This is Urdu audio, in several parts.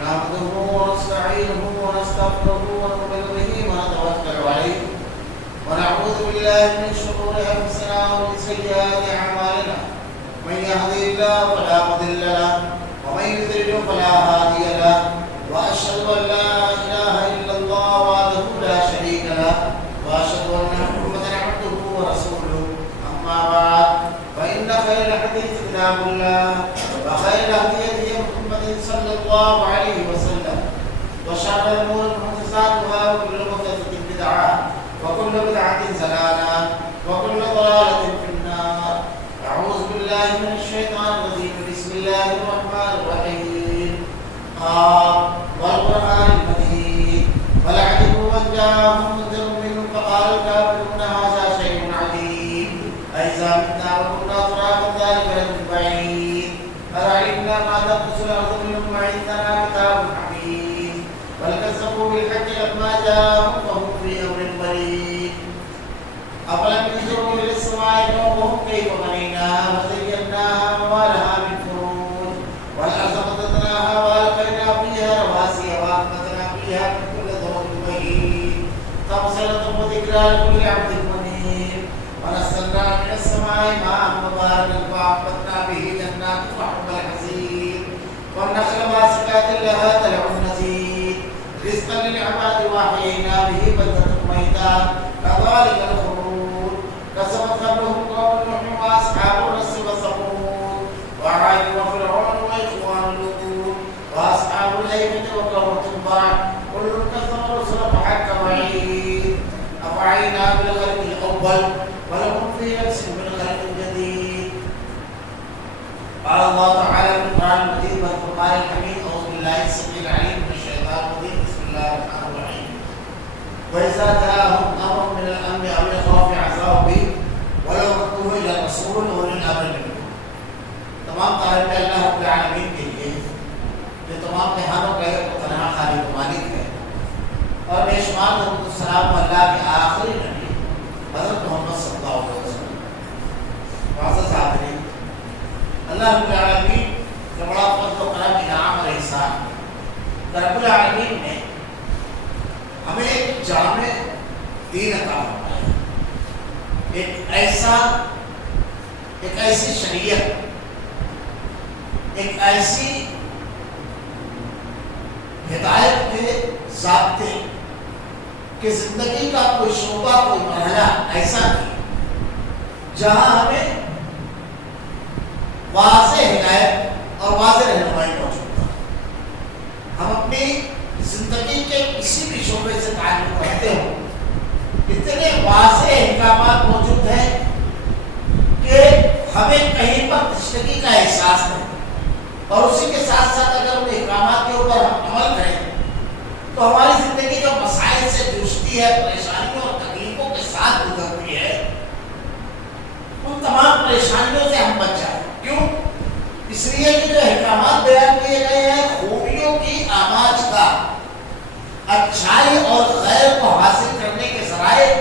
نحمده ونستعينه ونستغفره ونؤمن به ونتوكل عليه ونعوذ بالله من شرور انفسنا ومن سيئات اعمالنا من يهده الله فلا مضل له ومن يضلل فلا هادي له واشهد ان لا اله الا الله وحده لا شريك له واشهد ان محمدا عبده ورسوله اما بعد فان خير الحديث كتاب الله وخير الهدي محمد صلى الله عليه وسلم وشر الامور محدثاتها وكل محدثة بدعة وكل بدعة ضلالة وكل ضلالة في النار. أعوذ بالله من الشيطان الرجيم. بسم الله الرحمن الرحيم. والقرآن المجيد ولعجبوا من جاءهم منذر منهم فقال الكافرون هذا شيء عجيب أإذا متنا وكنا ترابا ذلك لشيء بعيد أرأينا ما تنقص الأرض منهم وعندنا كتاب حفيظ بل كذبوا بالحق لما جاءهم فهم في أمر مريض أفلم ينظروا إلى السماء فوقهم كيف بنيناها وزيناها وما لها من فروج والأرض مددناها وألقينا فيها رواسي وأنبتنا فيها من كل زوج بهيج تبصرة وذكرى لكل عبد منيب ونزلنا من السماء ماء مباركا فأنبتنا به جنات وحب الحصيد والنخل باسقات لها طلع نضيد رزقا للعباد وأحيينا به بلدة ميتا كذلك الخروج كسبت قبلهم قوم نوح وأصحاب الرس وثمود وعاد وفرعون وإخوان لوط وأصحاب الأيكة وقوم تبع كل كذب الرسل فحق وعيد أفعينا بالخلق الأول ولهم في نفس من خلق جديد. قال الله تعالى في القرآن المجيد والفرقان الحميد. أعوذ بالله السميع العليم من الشيطان الرجيم. بسم الله الرحمن الرحيم. وإذا جاءهم أمر من الأمن أو الخوف عذاب به ولو ردوه إلى الرسول أولي الأمر منهم. تمام تعریف اللہ رب العالمین کے لیے جو تمام جہانوں کا ایک تنہا خالق و مالک ہے اور بے شمار درود و سلام اللہ کے آخری نبی حضرت محمد صلی اللہ علیہ وسلم. معزز حاضرین، اللہ رب العالمین کا بڑا فضل و کرم انعام اور احسان رب العالمین نے ہمیں ایک جامع دین عطا فرمایا، ایک ایسی شریعت، ایک ایسی ہدایت کے ضابطے کہ زندگی کا کوئی شعبہ، کوئی مرحلہ ایسا نہیں جہاں ہمیں واضح ہدایت اور واضح رہنمائی موجود ہے. ہم اپنی زندگی کے کسی بھی شعبے سے تعلق رکھتے ہوں، اتنے واضح احکامات موجود ہیں کہ ہمیں کہیں پر تشنگی کا احساس نہیں، اور اسی کے ساتھ ساتھ اگر ان احکامات کے اوپر ہم عمل کریں تو ہماری زندگی جو مسائل سے جوجھتی ہے، پریشانیوں اور تکلیفوں کے ساتھ گزرتی ہے، ان تمام پریشانیوں سے ہم بچ جائیں. کیوں؟ اس لیے کہ جو احکامات بیان کیے گئے ہیں خوبیوں کی آماج کا، اچھائی اور خیر کو حاصل کرنے کے ذرائع،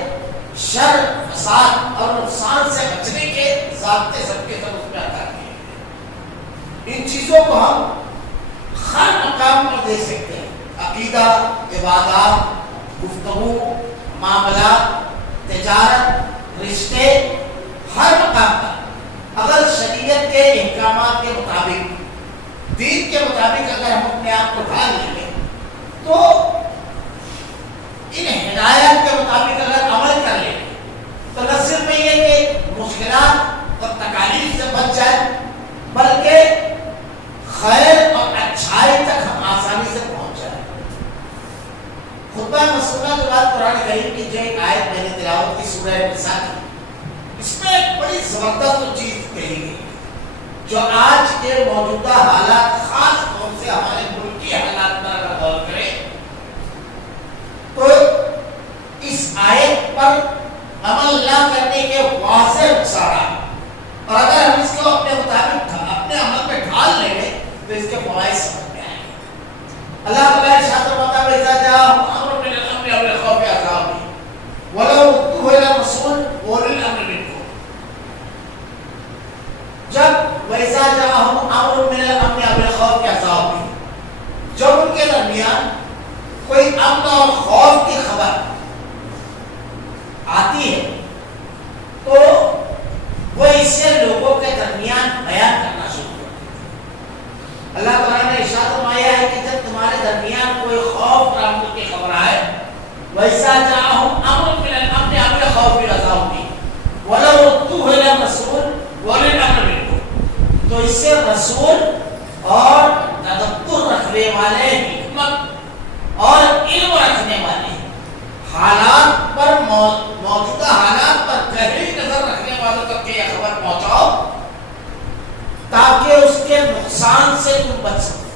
شر، فساد اور نقصان سے بچنے کے ضابطے سب کے سب اس میں عطا کیے ہیں. ان چیزوں کو ہم ہر مقام پر دیکھ سکتے ہیں: عقیدہ، عبادات، گفتگو، معاملات، تجارت، رشتے، ہر مقام پر اگر شریعت کے احکامات کے مطابق، دین کے مطابق اگر ہم اپنے آپ کو ڈھال لیں گے تو ان ہدایات کے مطابق اگر عمل کر لیں گے تو نہ صرف یہ کہ مشکلات اور تکالیف سے بچ جائے بلکہ خیر اور اچھائی تک ہم آسانی سے پہنچ جائیں. خطبہ مسئلہ کے بعد قرآن کریم کی جو ایک آیت میں نے تلاوت کی سورہ نساء کی، اس میں ایک بڑی زبردست چیز کہی گئی جو آج کے موجودہ حالات، خاص طور سے ہمارے ملک کی حالات پر اگر غور کریں تو اس آیت پر عمل نہ کرنے کے واضح نقصانات، اور اگر ہم اس کو اپنے مطابق اپنے عمل میں ڈھال لیں گے تو اس کے فوائد سمجھ میں آئیں گے. اللہ تعالیٰ ارشاد فرماتا ہے: وَإِذَا جَاءَهُمْ أَمْرٌ مِّنَ الْأَمْنِ أَوِ الْخَوْفِ أَذَاعُوا بِهِ وَلَوْ رُدُّوهُ إِلَى الرَّسُولِ وَأُولِي الْأَمْرِ مِنْهُمْ. جب وَإِذَا جَاءَهُمْ أَمْرٌ مِّنَ الْأَمْنِ أَوِ الْخَوْفِ امن اور خوف کی خبر آتی ہے تو وہ اسے لوگوں کے درمیان بیان کرنا شروع کرتے ہیں۔ اللہ تعالیٰ نے ارشاد فرمایا ہے کہ جب تمہارے درمیان کوئی خوف اور امن کی خبر آئے ویسا جاءہم امر من الامن امر خوف رضاؤں کی وَلَوْ رُدُّوهُ إِلَى الرَّسُولِ وَأُولِي الْأَمْرِ مِنْكُمْ، تو اس سے رسول اور تدبر رکھنے والے، حکمت اور علم رکھنے والے، حالات پر موجودہ حالات پر گہری نظر رکھنے والوں تک یہ خبر پہنچاؤ تاکہ اس کے نقصان سے تم بچ سکو۔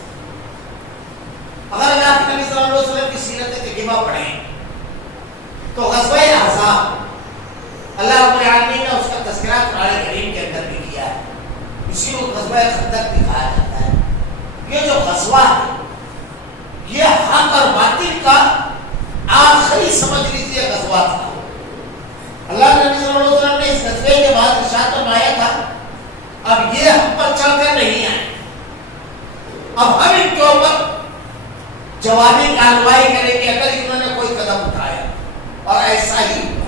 اگر اللہ کے نبی صلی اللہ علیہ وسلم کی سیرت طیبہ پڑھیں تو غزوہ احزاب اللہ رب العالمین نے اس کا تذکرہ قرآن کریم کے اندر بھی کیا ہے، اسی کو غزوہ خندق بھی کہا جاتا ہے۔ یہ جو غزوہ ہے یہ حق اور باطل کا آخری سمجھ لیجیے غزوہ تھا۔ اللہ کے نبی صلی اللہ علیہ وسلم نے اس غزوے کے بعد ارشاد فرمایا تھا اب یہ ہم پر چل کر نہیں آئے، اب ہم ان کے اوپر جوابی کارروائی کریں گے اگر انہوں نے کوئی قدم اٹھایا، اور ایسا ہی ہوا۔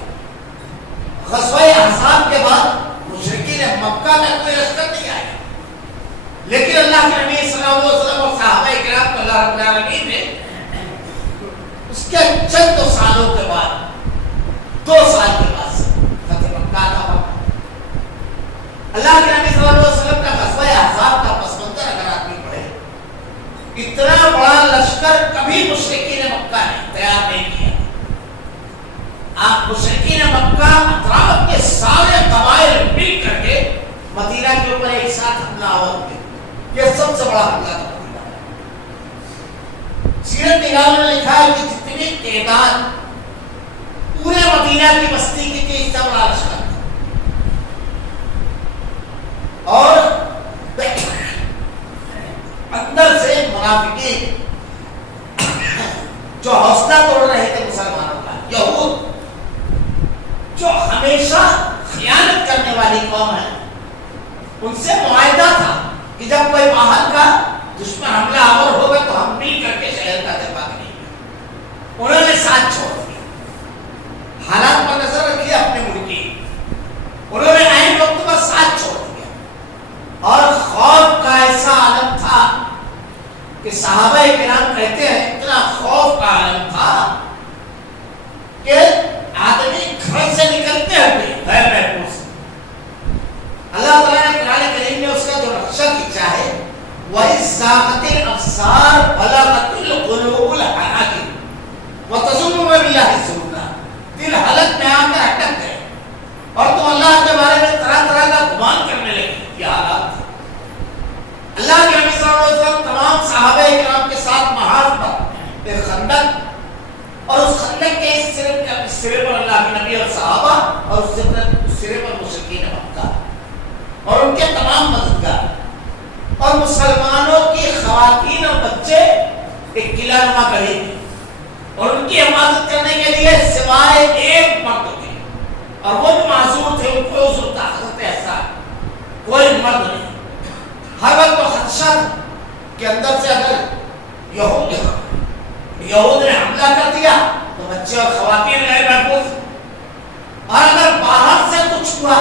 غزوہ احزاب کے بعد مشرکین مکہ میں کوئی لشکر نہیں آیا، لیکن اللہ کے نبی صلی اللہ علیہ وسلم اور صحابہ کرام کو اللہ رب العالمین نے اس کے چند سالوں کے بعد 2 سال کے بعد فتح مکہ کا اللہ کے نبی صلی اللہ علیہ وسلم کا غزوہ احزاب کا پس منظر اگر آدمی پڑھے، اتنا بڑا لشکر کبھی مشرکین مکہ نے تیار نہیں کیا۔ آپ مشرکین مکہ اطراف کے سارے قبائل مل کر کے مدینہ کے اوپر ایک ساتھ حملہ آور ہوئے، یہ سب سے بڑا حملہ تھا۔ سیرت نگاروں نے لکھا ہے کہ جتنی تعداد پورے مدینہ کی بستی کی تھی اس سے بڑا لشکر تھا، اور اندر سے منافقین جو حوصلہ توڑ رہے تھے مسلمانوں کا، یہود جو ہمیشہ خیانت کرنے والی قوم ہے، ان سے معاہدہ تھا کہ جب کوئی باہر کا دشمن حملہ آور ہوگا تو ہم مل کر کے شہر کا دفاع کریں گے۔ انہوں نے ساتھ چھوڑ دیا، حالات پر نظر رکھی اپنے ملک کی، انہوں نے عین وقت پر ساتھ چھوڑ دیا، اور خوف کا ایسا عالم تھا کہ صحابہ کرام کہتے ہیں اتنا خوف کا عالم تھا کہ آدمی گھر سے نکلتے ہوئے غیر محفوظ۔ اللہ تعالیٰ نے قرآن کریم میں اس کا جو نقشہ کھینچا ہے وَإِذْ زَاغَتِ الْأَبْصَارُ بَلَغَتِ الْقُلُوبُ الْحَنَاجِرَ وَتَظُنُّونَ بِاللَّهِ الظُّنُونَ، دل حلق میں آ کر اٹک گئے اور تم اللہ کے بارے میں طرح طرح کا گمان کرنے لگے۔ یہ حالات تھے۔ اللہ کے نبی صلی اللہ علیہ وسلم تمام صحابہ کرام کے ساتھ محاذ پر ایک خندق، اور اس خندق کے اس سرے پر اللہ کے نبی اور صحابہ، اور اس سرے پر مشرکین مکہ اور ان کے تمام مددگار، اور مسلمانوں کی خواتین اور بچے ایک قلعہ نما گڑھی تھے، اور ان کی حفاظت کرنے کے لیے سوائے ایک مرد تھے، اور وہ بھی معذور تھے، ان کو عذر تھا، حضرت احسان، کوئی مرد نہیں۔ ہر وقت وہ خدشہ تھا کہ اندر سے اگر یہود نے حملہ کر دیا تو بچے اور خواتین غیر محفوظ، اور اگر باہر سے کچھ ہوا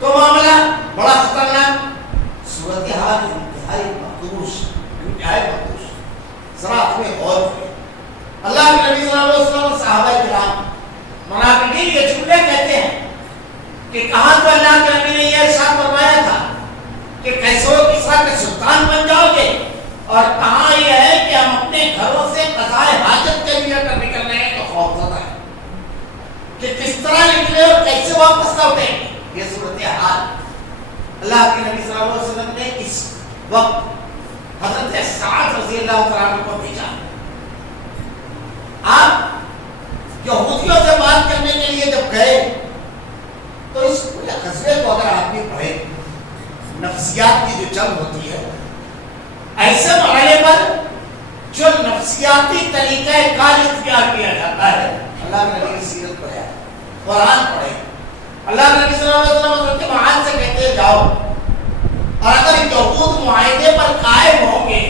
تو معاملہ بڑا خطرناک، صورتحال انتہائی مخدوش، ذرا اپنے غور کریں۔ اللہ کے نبی صلی اللہ علیہ وسلم اور صحابہ کرام منافقین یہ جملے کہتے ہیں کہ کہاں تو اللہ کے نبی نے یہ ارشاد فرمایا تھا کہ کیسے و کسرا کے سلطان بن جاؤ گے، اور کہاں یہ ہے کہ ہم اپنے گھروں سے قضائے حاجت کے لیے اگر نکلنے ہیں تو خوف زدہ ہے کہ کس طرح نکلے اور کیسے واپس لوٹیں گے۔ یہ صورتحال اللہ کے نبی صلی اللہ علیہ وسلم نے اس وقت حضرت سعد رضی اللہ تعالیٰ عنہ کو بھیجا۔ آپ یہودیوں سے بات کرنے کے لیے جب گئے تو اس پورے قصبے کو اگر آدمی پڑھے، نفسیات کی جو جنگ ہوتی ہے، ایسے مرحلے پر جو نفسیاتی طریقہ کار اختیار کیا جاتا ہے، اللہ کے نبی کی سیرت پڑھے، قرآن پڑھے، اللہ کے نبی صلی اللہ علیہ وسلم حضرت معاذ سے کہتے ہیں جاؤ، اور اگر یہود معاہدے پر قائم ہوں گے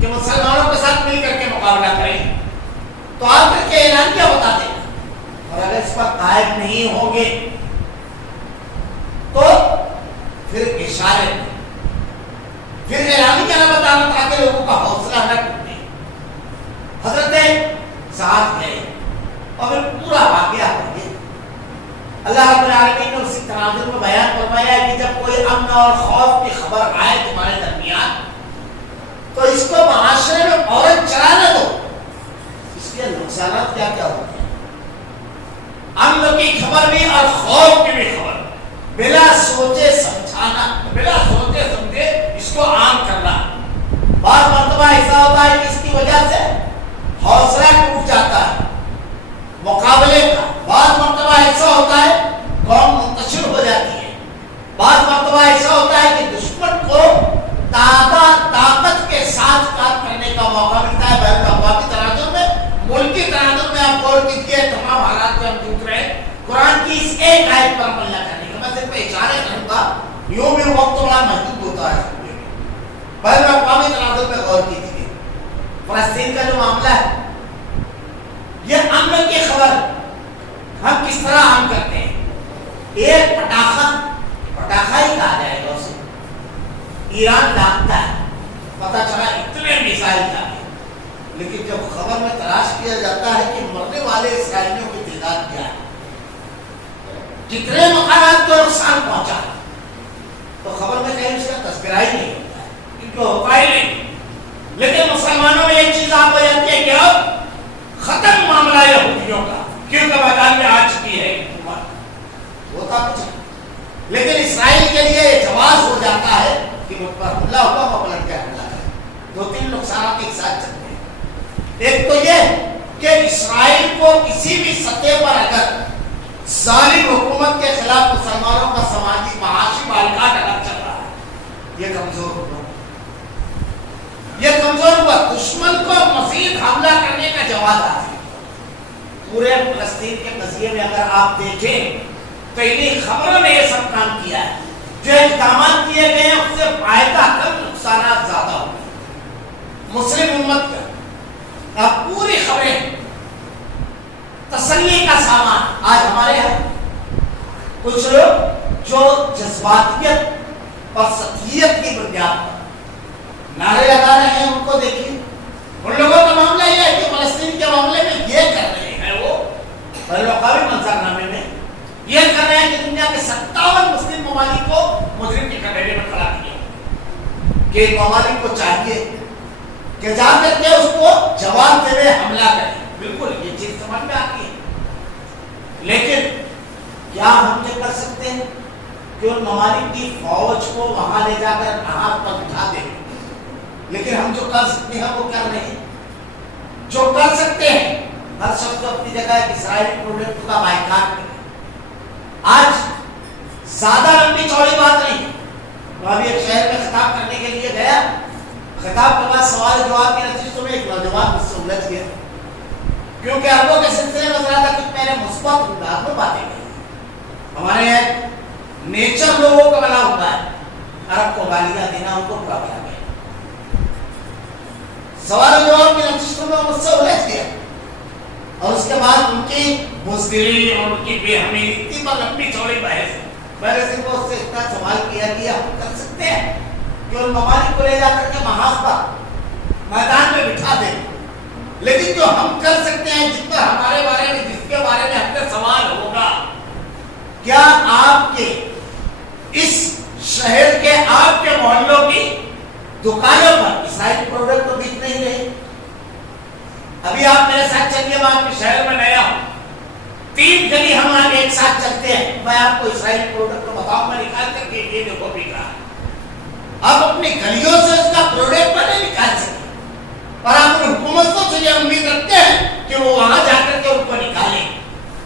کہ مسلمانوں کے ساتھ مل کر کے مقابلہ کریں تو تناظر میں بیان فرمایا کہ جب کوئی امن اور خوف کی خبر آئے تمہارے درمیان تو اس کو معاشرے میں فوراً چلانا دو. اس کے نقصانات کیا کیا ہوتے ہیں؟ امن کی خبر بھی اور خوف کی بھی خبر بلا سوچے سمجھانا، بلا سوچے سمجھے اس کو عام کرنا. بعض مرتبہ ایسا ہوتا ہے کہ اس کی وجہ سے حوصلہ ٹوٹ جاتا ہے مقابلے کا. بعض مرتبہ ایسا ہوتا ہے قوم منتشر ہو جاتی ہے. بعض مرتبہ ایسا ہوتا ہے کہ دشمن کو طاقت کے ساتھ کام کرنے کا موقع ملتا ہے. بین الاقوامی تناظر میں، ملکی تناظر میں آپ غور کیجیے تمام حالات میں ہم دیکھ رہے ہیں قرآن کی اس ایک آیت پر عمل نہ کرنے کا. میں صرف اشارے کروں گا، یوں بھی وقت بڑا محدود ہوتا ہے. بین الاقوامی تناظر میں غور کیجیے فلسطین کا جو معاملہ ہے، یہ امن کی خبر ہم کس طرح عام کرتے ہیں. ایک پٹاخہ ہی کہا جائے گا اسے، ایران داغتا ہے، پتہ چلا اتنے میزائل داغے، لیکن جب خبر میں تلاش کیا جاتا ہے کہ مرنے والے اسرائیلیوں کی تعداد کیا ہے، کتنے مکانات کو نقصان پہنچا، تو خبر میں کہیں اس کا تذکرہ ہی نہیں ہوتا ہے، کیونکہ ہوتا ہی نہیں. لیکن مسلمانوں میں ایک چیز آپ کو جانتی ہے کہ اب ختم معاملہ یہودیوں کا، کیونکہ میدان میں آ چکی ہے حکومت، ہوتا کچھ. لیکن اسرائیل کے لیے یہ جواز ہو جاتا ہے کہ مجھ پر حملہ ہوا، وہ پلٹ کے حملہ کرے. دو تین نقصانات ایک ساتھ چلتے ہیں. ایک تو یہ کہ اسرائیل کو کسی بھی سطح پر اگر ظالم حکومت کے خلاف مسلمانوں کا سماجی معاشی بائیکاٹ اگر چل رہا ہے، یہ کمزور ہوا، یہ کمزور ہوا. دشمن کو مزید حملہ کرنے کا جواز حاصل. پورے فلسطین کے قضیے میں اگر آپ دیکھیں تو انہیں خبروں نے یہ سب کام کیا ہے. جو اقدامات کیے گئے ہیں اس سے فائدہ کم، نقصانات زیادہ ہو گئے مسلم امت کا. اب پوری خبریں تسلی کا سامان. آج ہمارے یہاں کچھ لوگ جو جذباتیت اور سطحیت کی بنیاد پر نعرے لگا رہے ہیں، ان کو دیکھیے. ان لوگوں کا معاملہ یہ ہے کہ فلسطین کے معاملے میں یہ کر رہے ہیں، وہ بین الاقوامی منظرنامے میں یہ کر رہے ہیں کہ دنیا کے 57 مسلم ممالک کو مجرم کی کٹہرے میں کھڑا کیا کہ ممالک کو چاہیے کہ جا کر کے اس کو جواب دے حملہ کریں. بالکل یہ چیز سمجھ میں آتی ہے، لیکن کیا ہم یہ کر سکتے ہیں کہ ان ممالک کی فوج کو وہاں لے جا کر احاط پر بٹھا دیں؟ لیکن ہم جو کر سکتے ہیں وہ کر رہے ہیں. جو کر سکتے ہیں، ہر شخص کو اپنی جگہ ایک اسرائیلی پروڈکٹ کا بائیکاٹ کرے. آج زیادہ لمبی چوڑی بات نہیں، میں ابھی ایک شہر میں خطاب کرنے کے لیے گیا. خطاب کے بعد سوال جواب کی نشستوں میں ایک نوجوان مجھ سے الجھ گیا، کیونکہ عربوں کے سلسلے میں ذرا تھا کچھ میرے مثبت انداز میں باتیں کی. ہمارے یہاں نیچر لوگوں کا بنا ہوتا ہے، عرب کو گالیاں دینا ان کو برا لگا. سوال و جواب کی نشستوں میں مجھ سے الجھ گیا، اور اس کے بعد ان کی بزدلی اور ان کی بے حمی اتنی لمبی چوڑی بحث. میں نے صرف اس سے اتنا سوال کیا کہ ہم کر سکتے ہیں کہ ان ممالک کو لے جا کر کے محاذ پر میدان میں بٹھا دیں، لیکن جو ہم کر سکتے ہیں، جس پر ہمارے بارے میں، جس کے بارے میں ہم سے سوال ہوگا، کیا آپ کے اس شہر کے، آپ کے محلوں کی دکانوں پر اسرائیلی پروڈکٹ تو بیچ نہیں رہے؟ ابھی آپ میرے ساتھ چلیے، میں آپ کے شہر میں نیا ہوں، 3 گلی ہم آگے ایک ساتھ چلتے ہیں، میں آپ کو اسرائیلی پروڈکٹ کو بتاؤں گا نکال کر کے، یہ دیکھو بک رہا ہے. آپ اپنی گلیوں سے اس کا پروڈکٹ نہیں نکال سکتے، اور آپ ان حکومتوں سے یہ امید رکھتے ہیں کہ وہ وہاں جا کر کے ان کو نکالیں.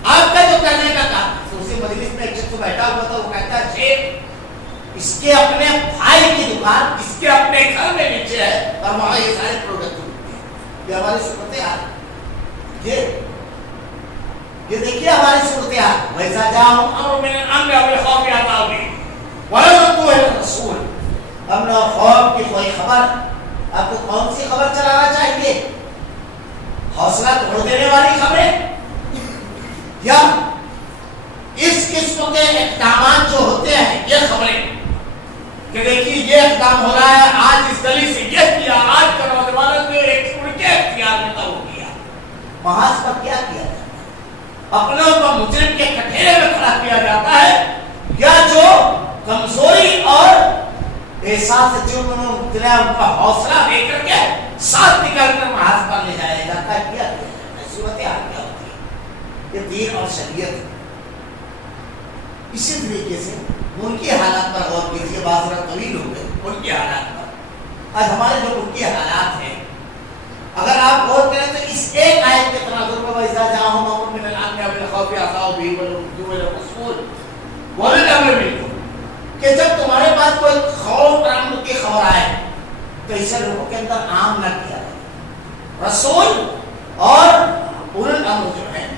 آپ کا جو کرنے کا کام، اسی مجلس میں ایک شخص بیٹھا ہوا تھا، وہ کہتا ہے شیخ اس کے اپنے بھائی کی دکان اس کے اپنے گھر میں نیچے ہے، اور وہاں یہ سارے پروڈکٹ ہوتے ہیں. یہ ہماری صورتحال، یہ دیکھیے ہماری صورتحال. ویسا جاؤ امر من الامر او الخوف اذا بی ولردوا الى الرسول. امن اور خوف کی کوئی خبر آپ کو کون سی خبر چلانا چاہیے؟ حوصلہ توڑ دینے والی خبریں، یا اس قسم کے اقدامات جو ہوتے ہیں یہ خبریں کہ دیکھیے یہ اقدام ہو رہا ہے، آج اس گلی سے یہ کیا، آج کا نوجوانوں نے ایک ان کے اختیار میں وہ کیا. محاذ پر کیا کیا جاتا ہے؟ اپنوں کو مجرم کے کٹہرے میں کھڑا کیا جاتا ہے. یا جو کمزوری اور احساس جو میں مبتلا ان کا حوصلہ دے کر کے ساتھ نکال کر محاذ پر لے جایا جاتا ہے. کیا صورت حال کیا ہوتی ہے؟ یہ دین اور شریعت ہے. اسی طریقے سے ملکی حالات پر غور کیجیے. بعض رات طویل ہو گئے ملکی حالات پر. آج ہمارے جو ملکی حالات ہیں اگر آپ غور کریں تو اس ایک آیت کے تناظر میں وَإِذَا جَاءَهُمْ أَمْرٌ مِّنَ الْأَمْنِ أَوِ الْخَوْفِ أَذَاعُوا بِهِ وَلَوْ الرَّسُولُ وَأُولِي الْأَمْرِ مِنْهُمْ کہ جب تمہارے پاس کوئی خوف اور امن کی خبر آئے تو اسے لوگوں کے اندر عام نہ کیا جائے. رسول اور اولو الامر جو ہیں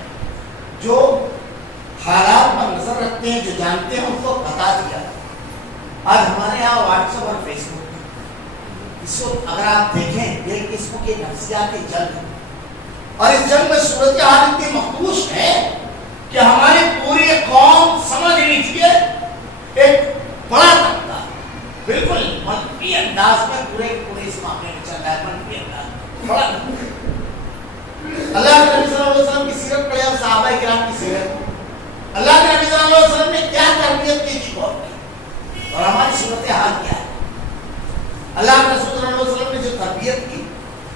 جو حالات پر نظر رکھتے ہیں جو جانتے ہیں ان کو بتا دیا. آج ہمارے یہاں واٹس ایپ اور فیس بک اس کو اگر آپ دیکھیں یہ قسم کی نفسیاتی جنگ ہے اور اس جنگ میں صورتحال اتنی مخدوش ہے کہ ہماری پوری قوم سمجھ لیجیے ایک بڑا طبقہ بالکل منفی انداز میں پورے اس معاملے میں چل رہا ہے. منفی انداز بڑا اللہ کے نبی صلی اللہ علیہ وسلم کی سیرت پڑھے اور صحابہ کرام کی سیرت. اللہ کے نبی صلی اللہ علیہ وسلم نے کیا تربیت کی تھی قوم میں اور ہماری صورتحال کیا ہے. اللہ کے رسول صلی اللہ علیہ وسلم نے جو تربیت کی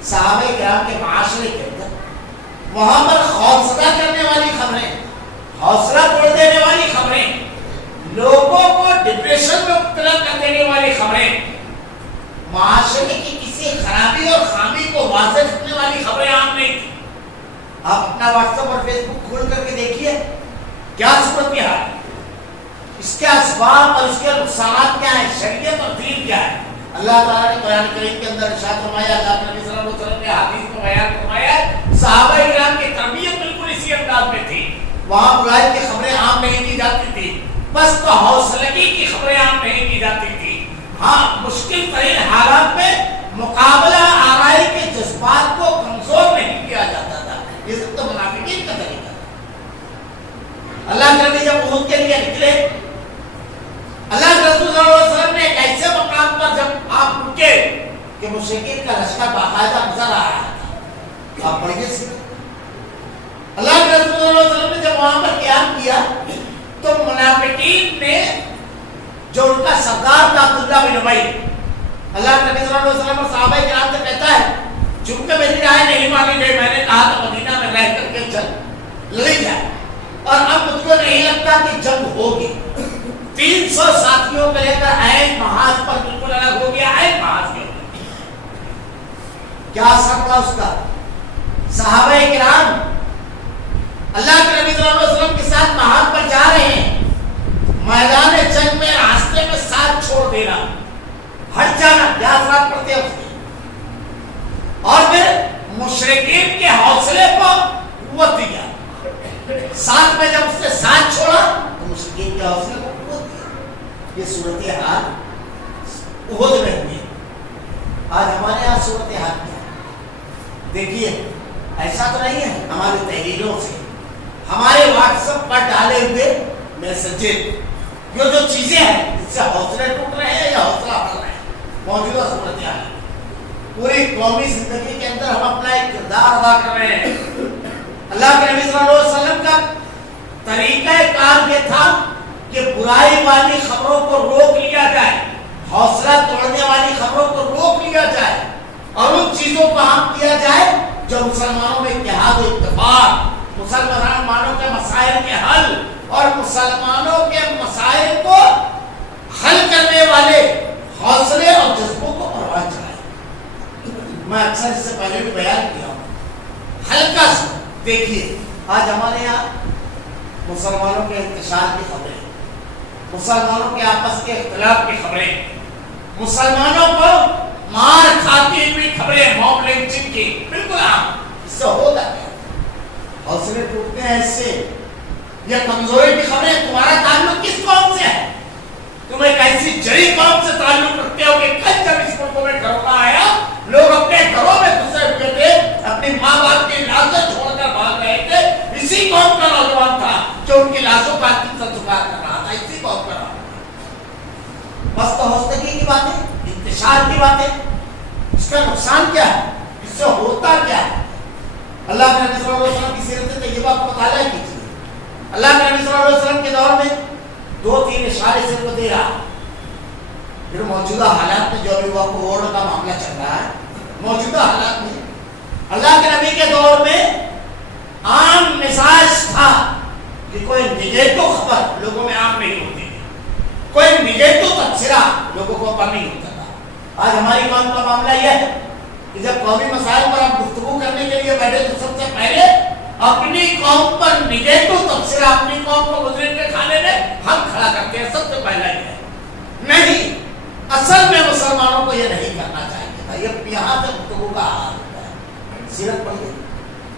صحابہ کرام کے معاشرے کے اندر وہاں پر حوصلہ کرنے والی خبریں, حوصلہ توڑ دینے والی خبریں, لوگوں کو ڈپریشن میں مبتلا کر دینے والی خبریں, معاشرے کی کسی خرابی اور خامی کو واضح کرنے والی خبریں عام نہیں تھی. آپ اپنا واٹس ایپ اور فیس بک کھول کر کے دیکھیے کیا صورت حال ہے, اس کے اسباب اور اس کے نقصانات کیا ہیں, شریعت اور دین کیا ہے. اللہ تعالیٰ نے قرآن کریم کے اندر ارشاد فرمایا, اللہ کے نبی صلی اللہ علیہ وسلم نے حدیث میں بیان فرمایا, صحابہ کرام کی تربیت بالکل اسی انداز میں تھی. وہاں برائی کی خبریں عام نہیں کی جاتی تھی, بس تو حوصلگی کی خبریں عام نہیں کی جاتی تھی. ہاں مشکل ترین حالات میں مقابلہ آرائی کے جذبات کو کمزور نہیں کیا جاتا تھا. یہ سب تو منافقین کا طریقہ تھا. اللہ کے نبی جب احد کے لیے نکلے, اللہ کے رسول صلی اللہ علیہ وسلم نے ایک ایسے مقام پر جب آپ رکے کہ مشرکین کا لشکر باقاعدہ نظر آ رہا تھا. آپ پڑھیے سیرت. اللہ کے رسول صلی اللہ علیہ وسلم نے جب وہاں پر قیام کیا تو منافقین نے جو ان کا سردار تھا عبداللہ بن ابی, اللہ کے نبی صلی اللہ علیہ وسلم اور صحابہ کرام سے کہتا ہے چونکہ میری رائے نہیں مانی گئی, میں نے کہا تھا مدینہ میں رہ کر کے جنگ لڑی جائے اور اب مجھ کو نہیں لگتا کہ جنگ ہوگی. 300 ساتھیوں کو لے کر عین محاذ پر بالکل الگ ہو گیا. عین محاذ کے اوپر کیا اثر پڑا اس کا؟ صحابہ کرام اللہ کے نبی صلی اللہ علیہ وسلم کے ساتھ محاذ پر جا رہے ہیں, میدان جنگ میں راستے میں ساتھ چھوڑ دینا, ہٹ جانا, کیا اثرات پڑتے ہیں اس کے. اور پھر مشرکین کے حوصلے کو قوت دیا. ساتھ میں جب اس نے ساتھ چھوڑا تو مشرکین کے حوصلے کو قوت دیا. یہ صورتحال احد میں ہوئی. آج ہمارے یہاں صورتحال کیا ہے دیکھیے. ایسا تو نہیں ہے ہماری تحریروں سے, ہمارے واٹس ایپ پر ڈالے ہوئے میسجز, یہ جو چیزیں ہیں اس سے حوصلے ٹوٹ رہے ہیں یا حوصلہ بڑھ رہے ہیں. موجودہ صورتحال پوری قومی زندگی کے اندر ہم اپنا ایک کردار ادا کر رہے ہیں. اللہ کے نبی صلی اللہ علیہ وسلم کا طریقہ کار یہ تھا کہ برائی والی خبروں کو روک لیا جائے, حوصلہ توڑنے والی خبروں کو روک لیا جائے اور ان چیزوں کو عام کیا جائے جو مسلمانوں میں اتحاد و اتفاق, مسلمانوں کے مسائل کے حل اور مسلمانوں کے مسائل کو حل کرنے والے حوصلے اور جذبوں کو پروان چڑھائے. میں اکثر اس سے پہلے بھی بیان کیا ہوں. ہلکا سا دیکھیے آج ہمارے یہاں مسلمانوں کے انتشار کی خبریں, مسلمانوں کے آپس کے اختلاف کی خبریں, مسلمانوں کو مار کھاتی ہوئی خبریں, موب لنچنگ کی, بالکل عام. اس سے ہوتا ہے حوصلے ٹوٹتے ہیں اس سے. یہ کمزوری کی خبریں. تمہارا تعلق کس قوم سے ہے؟ تم ایک ایسی جڑی قوم سے تعلق رکھتے ہو کہ کل جب اس ملک میں کرونا آیا لوگ اپنے گھروں میں گھسے ہوئے تھے, اپنی ماں باپ کی لاشیں چھوڑ کر بھاگ رہے تھے. اسی قوم کا نوجوان تھا جو ان کی لاشوں کا ستسکار کر رہا تھا. اسی قوم کا بس تو حوصلگی کی باتیں, انتشار کی باتیں. اس کا نقصان کیا ہے, اس سے ہوتا کیا ہے؟ اللہ کے نبی صلی اللہ علیہ وسلم کی سیرت طیبہ کو مطالعہ کیجیے. اللہ کے نبی صلی اللہ علیہ وسلم کے دور میں 2-3 اشارے سے وہ دے رہا. پھر موجودہ حالات میں جو ابھی وہ کووڈ کا معاملہ چل رہا ہے، موجودہ حالات میں اللہ کے نبی کے دور میں عام مزاج تھا کہ کوئی نگیٹو خبر لوگوں میں عام نہیں ہوتی، کوئی نگیٹو تبصرہ لوگوں کو اوپر نہیں ہوتا تھا. آج ہماری قوم کا معاملہ یہ ہے کہ جب قومی مسائل پر آپ گفتگو کرنے کے لیے بیٹھے تو سب سے پہلے اپنی قوم پر نگیٹو تبصرہ اپنی قوم کو گزرے کے کھانے میں ہم کھڑا کرتے ہیں. سب سے پہلا یہ ہے. نہیں، اصل میں مسلمانوں کو یہ نہیں کرنا چاہیے تھا. یہ یہاں سے گفتگو کا حال ہوتا ہے. سیرت پڑھیے،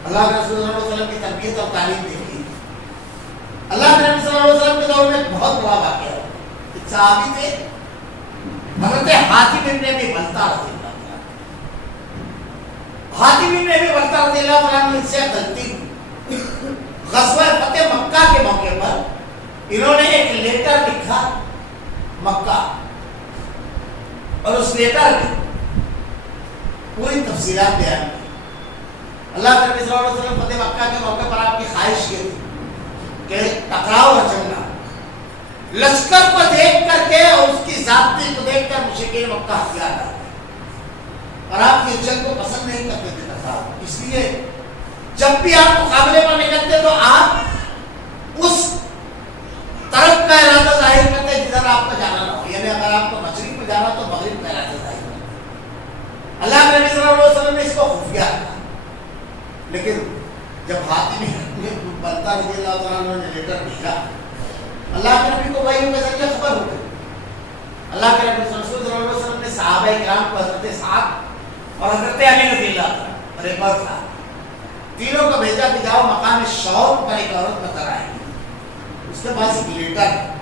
اللہ کے رسول صلی اللہ علیہ وسلم کی تربیت اور تعلیم دیکھیے. اللہ کے نبی صلی اللہ علیہ وسلم کے دور میں بہت بڑا واقعہ ہے. ایک صحابی تھے حضرت حاتم بن ابی بلتہ رضی اللہ عنہ. حاتم بن ابی بلتہ رضی اللہ عنہ سے غلطی غزوہ فتح مکہ کے موقع پر انہوں نے ایک لیٹر لکھا مکہ، اور اس لیٹر میں پوری تفصیلات بیان کی. اللہ کے نبی صلی اللہ علیہ وسلم فتح مکہ کے موقع پر آپ کی خواہش یہ تھی کہ ٹکراؤ اور جنگنا، لشکر کو دیکھ کر کے اور اس کی ذاتی کو دیکھ کر مشرکین مکہ ہتھیار ڈالتے، اور آپ کی جنگ کو پسند نہیں کرتے تھے ٹکراؤ. اس لیے جب بھی آپ مقابلے پر نکلتے تو آپ اس طرف کا ارادہ ظاہر کرتے جدھر آپ کا جانا نہ ہو. یعنی اگر آپ کو مشرق میں جانا تو مغرب کا ارادہ ظاہر کرتے. اللہ کے نبی صلی اللہ علیہ وسلم نے اس کو خفیہ رکھا. لیکن جب حاتم بن بلتہ رضی اللہ عنہ نے لیٹر لکھا، اللہ کے نبی کو وحی کے ذریعے خبر ہو گئی. اللہ کے نبی صلی اللہ علیہ وسلم نے صحابہ کرام کو حضرت سعد اور حضرت علی رضی اللہ عنہ اور ایک اور تھا، تینوں کو بھیجا کہ جاؤ مقام شوق پر ایک عورت بتر آئے گی، اس کے پاس ایک لیٹر ہے،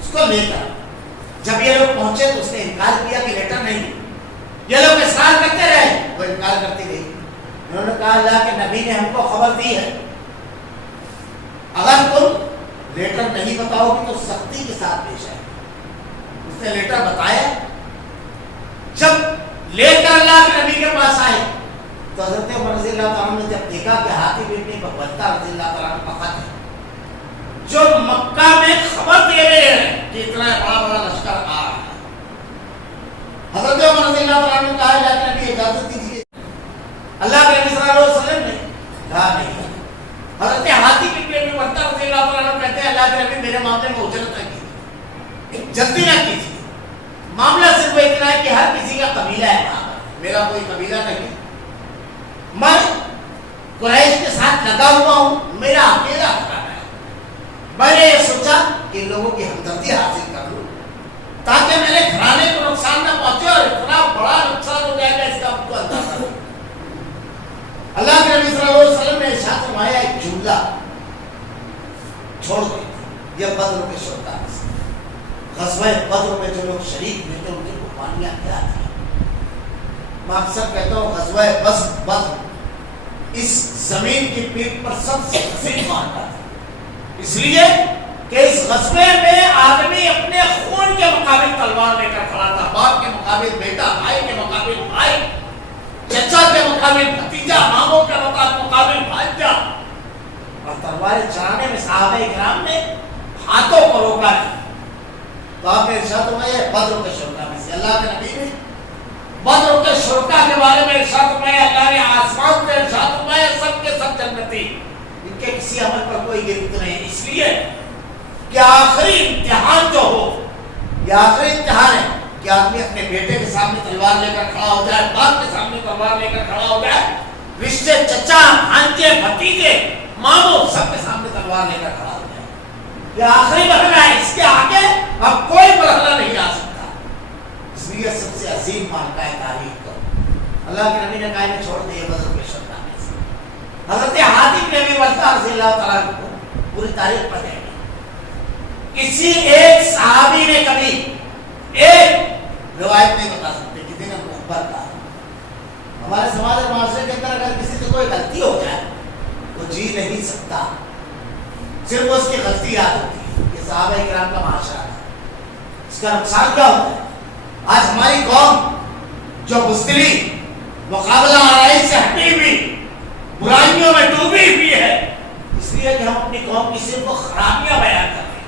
اس کو لے کر. جب یہ لوگ پہنچے تو اس نے انکار کیا کہ لیٹر نہیں. یہ لوگ اصرار کرتے رہے، وہ انکار کرتی رہی. انہوں نے کہا اللہ کے نبی نے ہم کو خبر دی ہے، اگر تم لیٹر نہیں بتاؤ گی تو سختی کے ساتھ پیش آئے. اس نے لیٹر بتایا. جب لے کر اللہ کے نبی کے پاس آئے تو حضرت عمر رضی اللہ تعالیٰ نے جب دیکھا کہ حاتم بن بلتہ رضی اللہ تعالیٰ کا خط ہے جو مکہ میں خبر دے رہے ہیں کہ اتنا بڑا بڑا لشکر آ رہا ہے، حضرت عمر رضی اللہ تعالیٰ نے کہا اللہ کے نبی اجازت دیجیے. اللہ کے نبی صلی اللہ علیہ وسلم نے کہا نہیں. حضرت حاتم بن ابی بلتہ رضی اللہ تعالیٰ کہتے ہیں اللہ کے نبی میرے معاملے میں اجرت نہ کیجیے، جلدی نہ کیجیے. معاملہ صرف اتنا ہے کہ ہر کسی کا قبیلہ ہے وہاں پر، میرا کوئی قبیلہ نہیں. میں قریش کے ساتھ لگا ہوا ہوں، میرا اکیلا کھانا ہے. میں نے یہ سوچا کہ لوگوں کی ہمدردی حاصل کر لوں تاکہ میرے گھرانے کو نقصان نہ پہنچے، اور اتنا بڑا نقصان ہو جائے گا اس کا آپ کو اندازہ نہیں. اللہ کے نبی صلی اللہ علیہ وسلم نے ارشاد فرمایا ایک جملہ چھوڑ دیں. یہ بدر کے شہداء میں سے غزوہ بدر میں جو لوگ شریک ہوئے تھے ان کی قربانیاں کیا تھیں. میں اکثر کہتا ہوں غزوہ بدر اس زمین کی پیٹھ پر سب سے حسین معرکہ تھا، اس لیے کہ اس غزوے میں آدمی اپنے خون کے مقابل تلوار لے کر کھڑا تھا، باپ کے مقابل بیٹا، بھائی کے مقابل بھائی، چچا کے مقابل بھتیجا، ماموں کے مقابل بھانجا. اور تلواریں چلانے میں صحابہ کرام نے ہاتھوں کو روکا ہے. تو آپ نے ارشاد فرمایا بدر کے شرکا میں سے. اللہ کے نبی نے بدر کے شرکا کے بارے میں ارشاد فرمایا، اللہ نے آسمان سے ارشاد فرمایا سب کے سب جنتی، ان کے کسی عمل پر کوئی گرفت نہیں. اس لیے کہ آخری امتحان جو ہو، یہ آخری امتحان ہے کہ آدمی اپنے بیٹے کے سامنے تلوار لے کر کھڑا ہو جائے، باپ کے سامنے تلوار لے کر کھڑا ہو جائے، رشتے چچا، بھانجے، بھتیجے، ماموں سب کے سامنے تلوار لے کر کھڑا ہو جائے. یہ آخری مرحلہ ہے، اس کے آگے اب کوئی مرحلہ نہیں آ سکتا. اس لیے سب سے عظیم معرکہ ہے تاریخ کو. اللہ کے نبی نے کہا انہیں چھوڑ دیا بدر کے شہداء میں سے. حضرت حاتم بن ابی بلتہ رضی اللہ تعالیٰ عنہ کو پوری تاریخ پتہ ہے. کسی ایک صحابی نے کبھی ایک روایت نہیں بتا سکتے کسی نے مخبر کہا. ہمارے سماج اور معاشرے کے اندر اگر کسی سے کوئی غلطی ہو جائے وہ جی نہیں سکتا، صرف اس کی غلطی یاد ہوتی ہے. یہ صحابہ کرام کا معاشرہ ہے. اس کا نقصان کیا ہوتا ہے؟ آج ہماری قوم جو بزدلی، مقابلہ آرائی سے ہٹی ہوئی، برائیوں میں ڈوبی ہوئی ہے، اس لیے کہ ہم اپنی قوم کی صرف خرابیاں بیان کر رہے ہیں.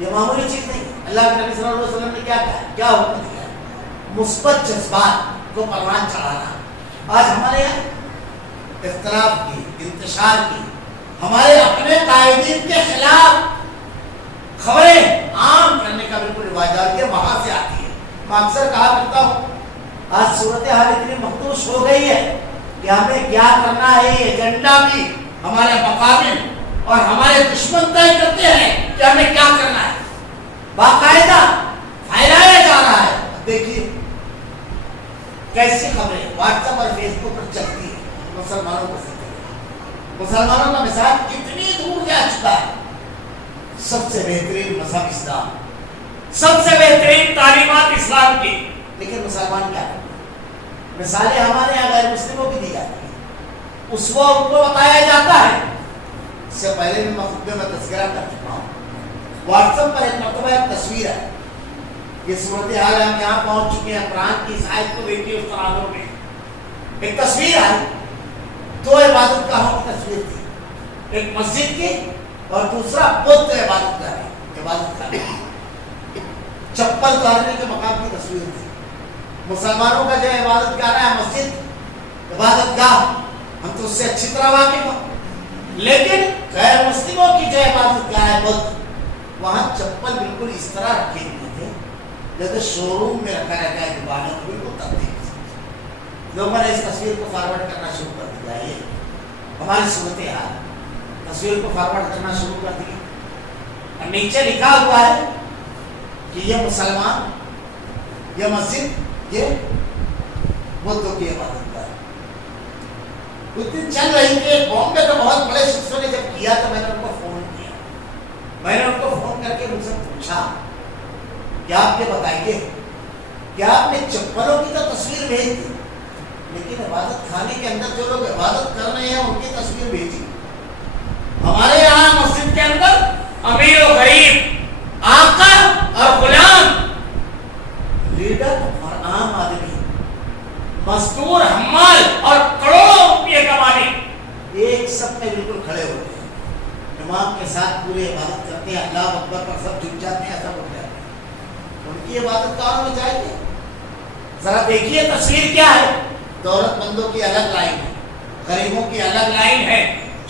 یہ معمولی چیز نہیں. اللہ کے نبی صلی اللہ علیہ وسلم نے کیا کہا, کیا حکم دیا, مثبت جذبات کو پروان چڑھانا. آج ہمارے یہاں اختلاف کی, انتشار کی, ہمارے اپنے قائدین کے خلاف خبریں عام کرنے کا بالکل رواج آ گیا, وہاں سے آتی ہے. میں اکثر کہا کرتا ہوں آج صورتحال اتنی مخدوش ہو گئی ہے کہ ہمیں کیا کرنا ہے یہ ایجنڈا بھی ہمارے مقابل اور ہمارے دشمن طے کرتے ہیں کہ ہمیں کیا کرنا ہے. باقاعدہ پھیلایا جا رہا ہے. دیکھیے کیسی خبریں واٹس ایپ اور فیس بک پر چلتی ہیں مسلمانوں کو. مسلمانوں کا مزاج کتنی دور جا چکا ہے. سب سے بہترین مذہب اسلام, سب سے بہترین تعلیمات اسلام کی, لیکن مسلمان کیا کرتے ہیں؟ مثالیں ہمارے یہاں غیر مسلموں کی دی جاتی ہیں, اسوہ ان کو بتایا جاتا ہے. اس سے پہلے بھی خطبے میں تذکرہ کر چکا ہوں. واٹس ایپ پر ایک مرتبہ ایک تصویر ہے. یہ صورتحال ہم یہاں پہنچ چکے ہیں. قرآن کی اس آیت کو دیکھیے, اس تناظر میں ایک تصویر آئی, دو عبادت گاہوں کی تصویر تھی, ایک مسجد کی اور دوسرا بدھ عبادت گاہ, چپل اتارنے کے مقام کی تصویر تھی. مسلمانوں کا جو عبادت گاہ ہے مسجد, عبادت گاہ, ہم تو اس سے اچھی طرح واقف ہیں. لیکن غیر مسلموں کی جو عبادت گاہ ہے بدھ, وہاں چپل بالکل اس طرح رکھے ہوئے تھے جیسے شو روم میں رکھا رہتا ہے دکانوں کو, بالکل تبدیل. لوگوں نے اس تصویر کو فارورڈ کرنا شروع کر دیا. یہ ہماری صورتحال, تصویر کو فارورڈ کرنا شروع کر دیا. اور نیچے لکھا ہوا ہے کہ یہ مسلمان, یہ مسجد, یہ بدھوں کی عبادت گاہ. کچھ دن چل رہی تھی بامبے کے بہت بڑے شخصوں نے جب کیا تو میں نے ان کو فون کیا. میں نے ان کو فون کر کے ان سے پوچھا کہ آپ یہ بتائیے کہ آپ نے چپلوں کی تو تصویر بھیج دی, لیکن عبادت خانے کے اندر جو لوگ عبادت کر رہے ہیں ان کی تصویر بھیجی. ہمارے یہاں مسجد کے اندر امیر و غریب, آقا اور غلام, لیڈر اور عام آدمی, مزدور, حمال اور کروڑوں روپئے کمانے, ایک سب میں بالکل کھڑے ہوتے ہیں. امام کے ساتھ پورے عبادت کرتے ہیں, اللہ اکبر پر سب جھک جاتے ہیں, سب اٹھ جاتے ہیں. ان کی عبادت کہاں میں جائے گی؟ ذرا دیکھیے تصویر کیا ہے. دولت مندوں کی الگ لائن ہے, غریبوں کی الگ لائن ہے,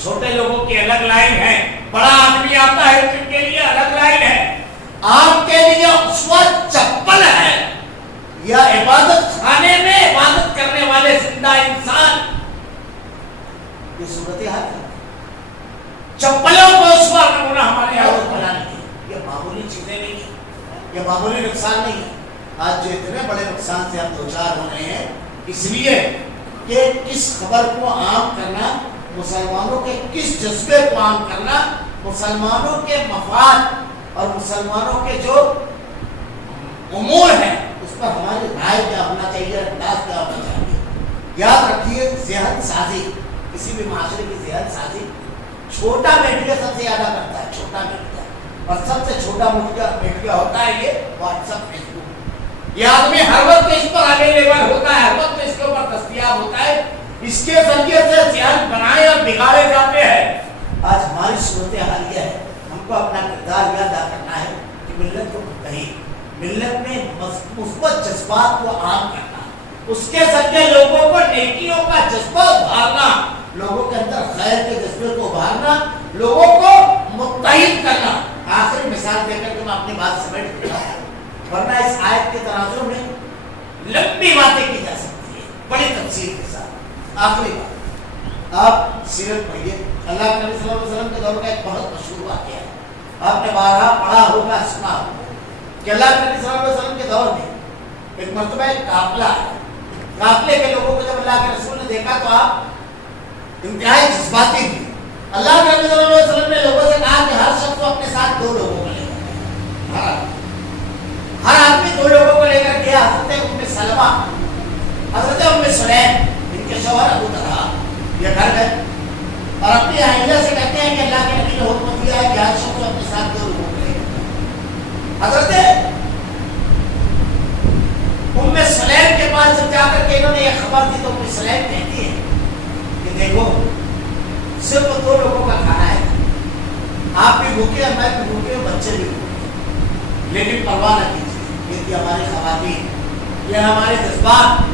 چھوٹے لوگوں کی الگ لائن ہے, بڑا آدمی آتا ہے ان کے لیے الگ لائن ہے. آپ کے لیے اسوہ چپل ہے یا عبادت خانے میں عبادت کرنے والے زندہ انسان؟ یہ صورتحال ہے. چپلوں کو اسوہ نمونہ ہمارے یہاں بنا نہیں ہے. یہ معمولی چیزیں نہیں ہیں, یہ معمولی نقصان نہیں ہے. آج جو اتنے بڑے نقصان سے ہم دوچار ہو رہے ہیں اس لیے کہ کس خبر کو عام کرنا, مسلمانوں کے کس جذبے کو عام کرنا, مسلمانوں کے مفاد اور مسلمانوں کے جو امور ہیں اس پر ہماری رائے کیا ہونا چاہیے, انداز کیا ہونا چاہیے. یاد رکھیے ذہن سازی, کسی بھی معاشرے کی ذہن سازی چھوٹا میڈیا سب سے زیادہ کرتا ہے. چھوٹا میڈیا, اور سب سے چھوٹا میڈیا ہوتا ہے یہ واٹس ایپ, فیس بک. یہ آدمی ہر وقت اس پر اویلیبل ہوتا ہے, ہر وقت اس کے اوپر دستیاب ہوتا ہے. اس کے ذریعے سے ذہن بنائے اور بگاڑے جاتے ہیں. آج ہماری صورتحال یہ ہے, ہم کو اپنا کردار یہ ادا کرنا ہے کہ ملت کو کہیں, ملت میں مثبت جذبات کو عام کرنا, اس کے ذریعے لوگوں کو نیکیوں کا جذبہ ابھارنا, لوگوں کے اندر خیر کے جذبے کو ابھارنا, لوگوں کو متحد کرنا. آخری مثال دے کر کے میں اپنی بات سمیٹ دیتا ہوں, ورنہ اس آیت کے تناظر میں لمبی باتیں کی جا سکتی ہے بڑی تفصیل کے ساتھ. آخری بات, آپ سیرت پڑھیے. اللہ کے نبی صلی اللہ علیہ وسلم کے دور کا ایک بہت مشہور واقعہ ہے, آپ نے بارہا پڑھا ہوگا, سنا ہوگا کہ اللہ کے نبی صلی اللہ علیہ وسلم کے دور میں ایک مرتبہ ایک قافلہ ہے. قافلے کے لوگوں کو جب اللہ کے رسول نے دیکھا تو آپ انتہائی جذباتی ہوئے. اللہ کے نبی صلی اللہ علیہ وسلم نے لوگوں سے کہا کہ ہر شخص کو اپنے ساتھ 2 لوگوں کو لے کر, ہر آدمی 2 لوگوں کو لے کر گیا. حضرت ام سلمہ, حضرت ام سلیم, ان کے شوہر ابو طلحہ, یہ گھر گئے اور اپنی عائلہ سے کہتے ہیں کہ اللہ کے نبی نے حکم دیا ہے کہ ہر شخص کو اپنے ساتھ 2 لوگوں کو لے کر. حضرت ام سلیم کے پاس جب جا کر کے انہوں نے یہ خبر دی تو ام سلیم کہتی ہے کہ دیکھو صرف 2 لوگوں کا کھانا ہے, آپ بھی بھوکے ہیں, میں بھی بھوکے ہوں, بچے بھی بھوکے. لیکن پرواہ نہ کیجیے، یہ تھی ہماری خواتین، یہ ہمارے جذبات۔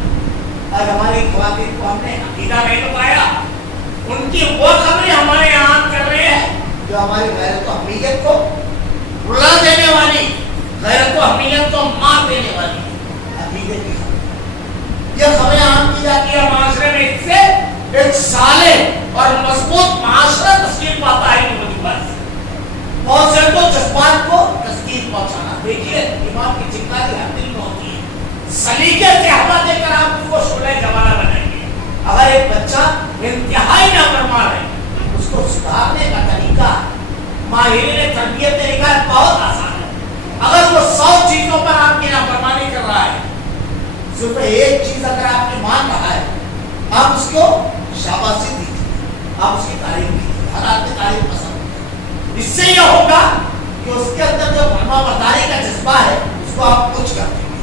اور ہماری خواتین کو ہم نے عقیدہ نہیں بتایا، ان کی وہ خبریں ہمارے یہاں کر رہے ہیں جو ہماری غیرت و حمیت کو رلا دینے والی، غیرت و حمیت کو مار دینے والی عقیدے کی خبر، یہ خبریں عام کی جاتی ہے معاشرے میں۔ اس سے ایک صالح اور مضبوط معاشرہ تشکیل پاتا ہے ان وجوہات سے۔ بہت سے تو جذبات کو تسکین پہنچانا، دیکھیے ایمان کی چنگاری ہر دل میں ہوتی ہے، سلیقے سے ہوا دے کر آپ اس کو شعلہ جوانہ بنائیں گے۔ اگر ایک بچہ انتہائی نافرمان ہے، اس کو سدھارنے کا طریقہ ماہرین تربیت نے لکھا ہے بہت آسان ہے۔ اگر وہ 100 چیزوں پر آپ کی نافرمانی کر رہا ہے، صرف ایک چیز اگر آپ نے مان رہا ہے، آپ اس کو شاباشی دیجیے، آپ اس کی تعریف کیجیے، ہر آدمی تعریف پسند ہے۔ اس سے یہ ہوگا کہ اس کے اندر جو فرما برداری کا جذبہ ہے اس کو آپ کچھ کر دیں گے،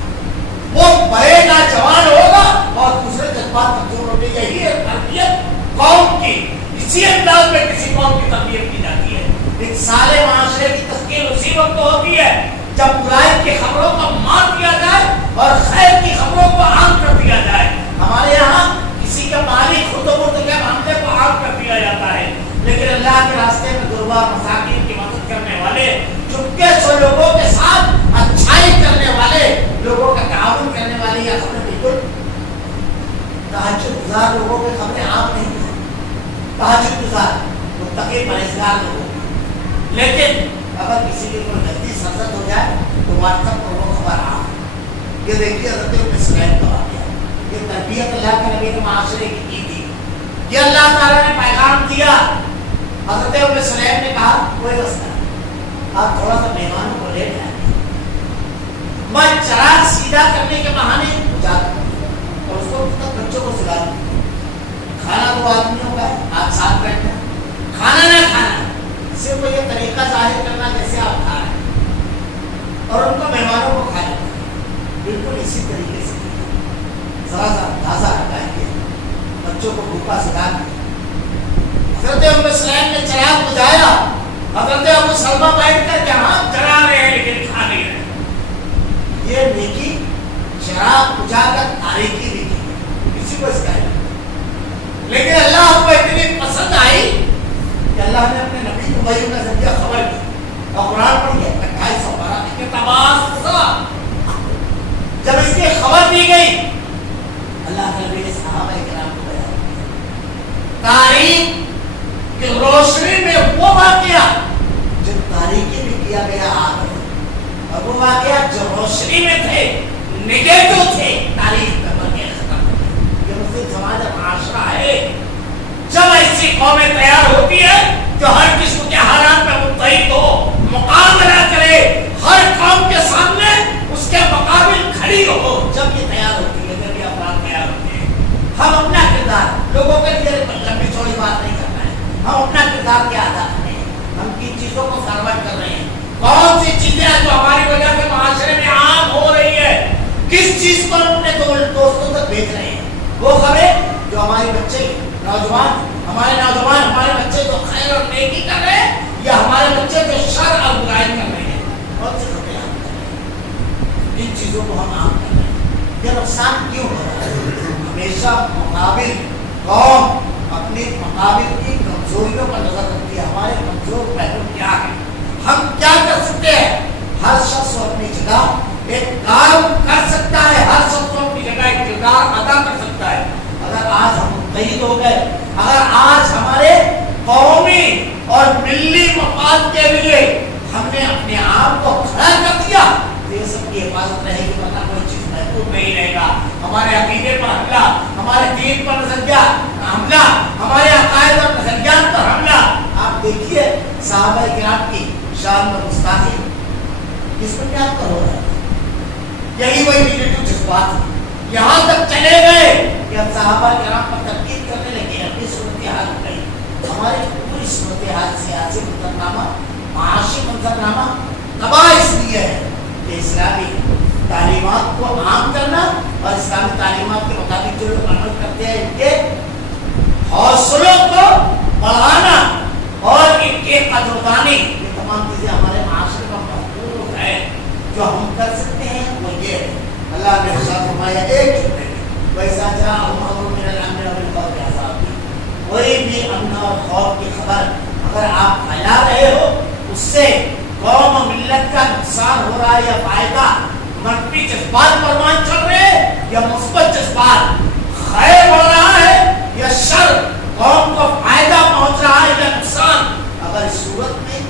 وہ بڑے گا، جوان ہوگا اور دوسرے جذبات کمزور ہوتے۔ یہی ہے تربیت قوم کی، اسی انداز میں کسی قوم کی تربیت کی جاتی ہے۔ ایک سارے معاشرے کی تشکیل اسی وقت ہوتی ہے جب برائی کی خبروں کو مان دیا جائے اور خیر کی خبروں کو عام کر دیا جائے۔ ہمارے یہاں کسی کے مالی خود و مرد کے معاملے کو عام کر دیا جاتا ہے، لیکن اللہ کے راستے میں غربا مساکین کی مدد کرنے والے، چپکے سے لوگوں کے ساتھ اچھائی کرنے والے، لوگوں کا تعاون کرنے والے، یہ خبریں بالکل تہجد گزار لوگوں کی خبریں عام نہیں ہیں۔ تہجد گزار متقی پرہیزگار لوگوں، لیکن اگر کسی کی کوئی غلطی سرزد ہو جائے تو واٹس ایپ پر وہ خبر عام ہے۔ یہ دیکھیے حضرت ام سلیم کا واقعہ، یہ تربیت اللہ کے نبی نے معاشرے کی تھی، یہ اللہ تعالیٰ نے پیغام دیا۔ حضرت ام سلیم نے کہا کوئی مسئلہ نہیں، آپ تھوڑا سا مہمانوں کو لیٹ آئیں، میں چراغ سیدھا کرنے کے بہانے جاتا ہوں اور اس کو تک بچوں کو سلا دوں۔ کھانا 2 آدمیوں کا ہے، آپ ساتھ بیٹھنا، کھانا نہ کھانا، صرف یہ طریقہ ظاہر کرنا جیسے آپ کھا رہے ہیں، اور ان کو مہمانوں کو کھانا بالکل اسی طریقے سے ذرا سا تازہ ہٹائیں گے، بچوں کو بھوکا سلا دیں۔ حضرت ام سلیم نے چراغ بجھایا، حضرت ابو سلمہ بیٹھ کر جہاں جلا رہے ہیں لیکن کھا نہیں رہے۔ یہ نیکی چراغ بجھا کر تاریکی نیکی، کسی کو اس کا ہے، لیکن اللہ کو اتنی پسند آئی کہ اللہ نے اپنے نبی کو وحی کا ذریعہ خبر دی اور قرآن پڑھی ہے 28 پارہ کے تباسا۔ جب اس کی خبر دی گئی اللہ کے نبی نے صحابہ کرام کو بیان کیا، تاریخ کی روشنی میں وہ واقعہ جو تاریکی میں کیا گیا آ گئے، اور وہ واقعہ جو روشنی میں تھے، نگیٹو تھے، تاریخ میں بن گئے، ختم ہو گئے۔ یہ مسلم سماج معاشرہ ہے، جب ایسی قومیں تیار ہوتی ہے جو ہر قسم کے حالات میں متحد ہو، مقابلہ کرے، ہر قوم کے سامنے اس کے مقابل کھڑی ہو، جب یہ تیار ہوتی ہے، جب یہ افراد تیار ہوتے ہیں۔ ہم اپنا کردار لوگوں کے لیے لمبی چوڑی بات نہیں کرنا ہے، ہم اپنا کردار کیا ادا کر رہے ہیں، ہم کن چیزوں کو فارورڈ کر رہے ہیں، کون سی چیزیں جو ہماری وجہ سے معاشرے میں عام ہو رہی ہے، کس چیز کو ہم اپنے دوستوں تک بھیج رہے ہیں، وہ خبریں جو ہمارے بچے ہمارے بچے جو خیر اور نیکی کر رہے ہیں، یا ہمارے بچے جو شر اور برائی کر رہے ہیں، بہت سے خبریں عام کر رہے ہیں، ان چیزوں کو ہم عام کر رہے ہیں۔ یہ نقصان کیوں ہو رہا ہے؟ ہمیشہ مقابل قوم اپنی مقابل کی کمزوریوں پر نظر رکھتی ہے، ہمارے کمزور پہلو کیا ہے، ہم کیا کر سکتے ہیں۔ ہر شخص اپنی جگہ ایک کام کر سکتا ہے، ہر شخص اپنی جگہ ایک کردار ادا کر سکتا ہے۔ اگر آج ہم متحد ہو گئے، اگر آج ہمارے قومی اور ملی مفاد کے لیے ہم نے اپنے آپ کو کھڑا کر دیا تو یہ سب کی حفاظت رہے گی، ورنہ کوئی چیز محفوظ نہیں رہے گا۔ ہمارے عقیدے پر حملہ، ہمارے دین پر نظریات حملہ، ہمارے عقائد اور نظریات پر حملہ۔ آپ دیکھیے صحابہ کرام کی شان اور گستاخی کس بنیاد پر ہو رہا ہے، یہی وہی نگیٹو جذبات ہیں۔ یہاں تک چلے گئے کہ ہم صحابہ کرام پر تنقید کرنے لگے، اپنی صورتحال ہو گئی، ہماری پوری صورتحال سیاسی منظرنامہ، معاشی منظرنامہ تباہ اس لیے ہے کہ اسلامی تعلیمات کو عام کرنا اور اسلامی تعلیمات کے مطابق جو لوگ عمل کرتے ہیں ان کے حوصلوں کو بڑھانا اور ان کے قدردانی، یہ تمام چیزیں ہمارے معاشرے کا مفہوم ہے۔ اور خوف کی خبر اگر آپ پھیلا رہے ہو، اس سے قوم و ملت کا نقصان ہو رہا ہے یا فائدہ، منفی جذبات پروان چل رہے ہیں یا مثبت جذبات، خیر بڑھ رہا ہے یا شر، قوم کو فائدہ پہنچ رہا ہے یا نقصان، اگر اس صورت میں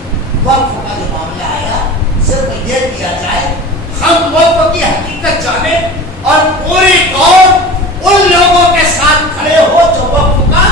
وقف کا جو معاملہ آیا صرف یہ کیا جائے ہم وقف کی حقیقت جانیں اور پوری قوم ان لوگوں کے ساتھ کھڑے ہو جو وقف کا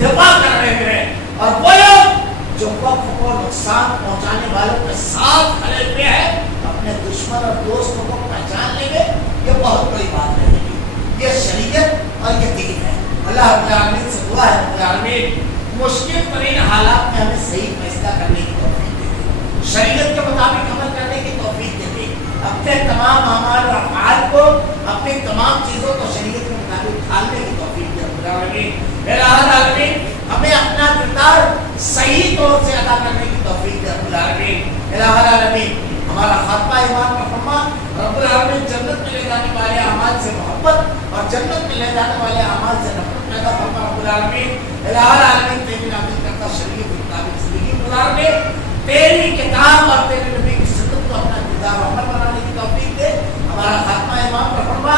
دفاع کر رہے ہیں، اور وہ لوگ جو وقف کو نقصان پہنچانے والوں کے ساتھ کھڑے ہوئے ہیں اپنے دشمن اور دوستوں کو پہچان لیں گے، یہ بہت بڑی بات رہے گی۔ یہ شریعت اور یہ دین ہے۔ اللہ رب العالمین سے دعا ہے رب العالمین مشکل ترین حالات میں ہمیں صحیح فیصلہ کرنے کی توفیق دے دے، شریعت کے مطابق عمل کرنے کی توفیق دے دے، اپنے تمام اعمال اور افعال کو، اپنی تمام چیزوں کو شریعت کے مطابق ڈھالنے کی توفیق دے رب العالمین۔ الہ العالمین ہمیں اپنا کردار صحیح طور سے ادا کرنے کی توفیق دے رب العالمین۔ الہ العالمین ہمارا خاتمہ ایمان کا فرما، رب العالمین جنت میں لے جانے والے اعمال سے محبت اور جنت میں لے جانے والے اعمال سے نفرت پیدا فرما رب العالمین۔ الہ العالمین تیری نافذ کرتا شریعت کے مطابق زندگی گزارنے، تیری کتاب اور تیرے نبی کی سنت کو اپنا کردار و عمل بنانے کی توفیق دے۔ ہمارا خاتمہ ایمان کا فرما،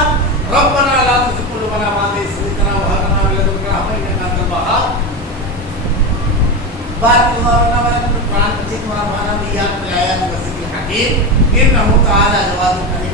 ربنا لا تزغ قلوبنا بعد إذ هديتنا وهب لنا من لدنك رحمة إنك أنت الوهاب۔ بارك الله لنا ولكم في القرآن المجيد ونفعنا وإياكم بالآيات والذكر الحكيم إنه تعالى جواد كريم